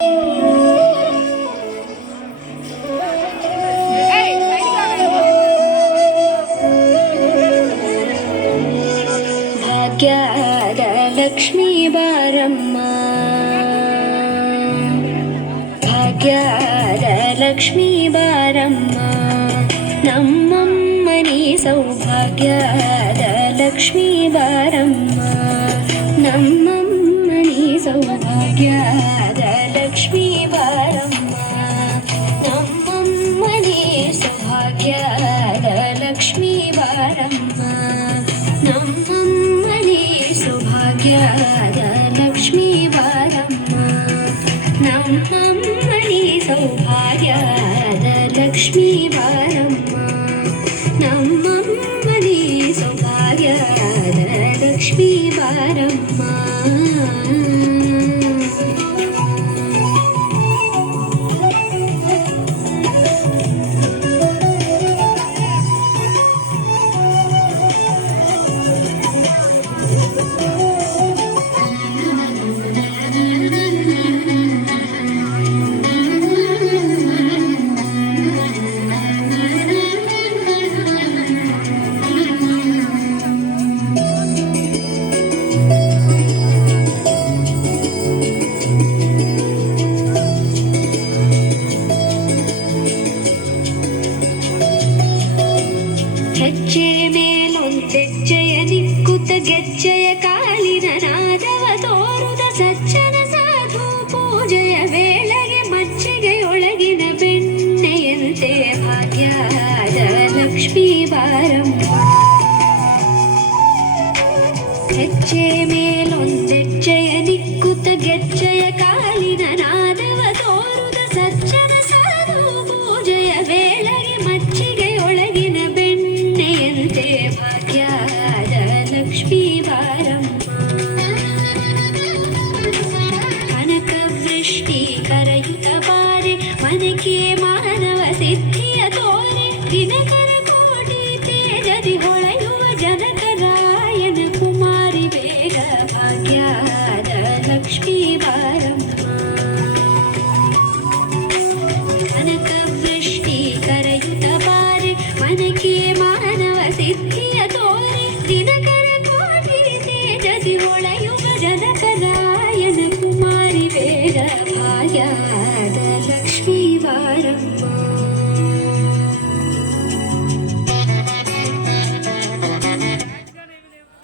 ಭಾಗ್ಯದ ಲಕ್ಷ್ಮೀ ಬಾರಮ್ಮ, ಭಾಗ್ಯದ ಲಕ್ಷ್ಮೀ ಬಾರಮ್ಮ, ನಮ್ಮಮ್ಮನಿ ಸೌಭಾಗ್ಯದ ಲಕ್ಷ್ಮೀ ಬಾರಮ್ಮ, ನಮ್ಮಮ್ಮನಿ ಸೌಭಾಗ್ಯದ ಲಕ್ಷ್ಮೀ ಬಾರಮ್ಮ, ನಮ್ಮಮ್ಮನಿ ಸೌಭಾಗ್ಯದ ಲಕ್ಷ್ಮೀ ಬಾರಮ್ಮ, ನಮ್ಮಮ್ಮನಿ ಸೌಭಾಗ್ಯದ ಲಕ್ಷ್ಮೀ ಬಾರಮ್ಮ, ನಮ್ಮಮ್ಮನಿ ಸೌಭಾಗ್ಯದ ಲಕ್ಷ್ಮೀ ಬಾರಮ್ಮ, ನಮ್ಮಮ್ಮನಿ ಸೌಭಾಗ್ಯದ ಲಕ್ಷ್ಮೀ ಬಾರಮ್ಮ. ಹೆಜ್ಜೆ ಮೇಲೊಂದೆಜ್ಜೆಯ ನಿಕ್ಕುತ್ತ ಗೆಜ್ಜೆಯ ಕಾಲಿನ ನಾದವ ತೋರುದ ಸಜ್ಜನ ಸಾಧು ಪೂಜೆಯ ವೇಳೆಗೆ ಮಜ್ಜಿಗೆಯೊಳಗಿನ ಬೆಣ್ಣೆಯಂತೆ ಭಾಗ್ಯದ ಲಕ್ಷ್ಮೀ ಬಾರಮ್ಮ. ಹೆಜ್ಜೆ ಮೇಲೊಂದೆಜ್ಜೆಯ ನಿಕ್ಕುತ್ತ ಗೆಜ್ಜೆಯ ಕಾಲಿನ ನಾದವ ತೋರುದ ಸಜ್ಜನ ಸಾಧು ಪೂಜೆಯ ವೇಳೆಗೆ ಮಜ್ಜಿಗೆಯೊಳಗಿನ ಭಾಗ್ಯದ ಲಕ್ಷ್ಮೀ ಬಾರಮ್ಮ. ಕನಕ ವೃಷ್ಟಿ ಕರಯುತ ಬಾರೆ ಮನಕೆ ಮಾನವ ಸಿದ್ಧಿಯ ತೋರೆ, ದಿನಕರ ಕೋಟಿ ತೇಜದಿ ಹೊಳೆಯುವ ಜನಕರಾಯನ ಕುಮಾರಿ ಬೇಗ ಭಾಗ್ಯದ ಲಕ್ಷ್ಮೀ ಬಾರಮ್ಮ. ಕನಕ ವೃಷ್ಟಿ ಕರಯುತ ಬಾರೆ ಮನಕೆ ಮಾನವ ಸಿದ್ಧಿಯ ತೋರೆ, ದಿನಕರ ಕೋಟಿ ತೇಜದಿ ಹೊಳೆಯುವ ಜನಕರಾಯನ ಕುಮಾರಿ ಬೇಗ ಭಾಗ್ಯದ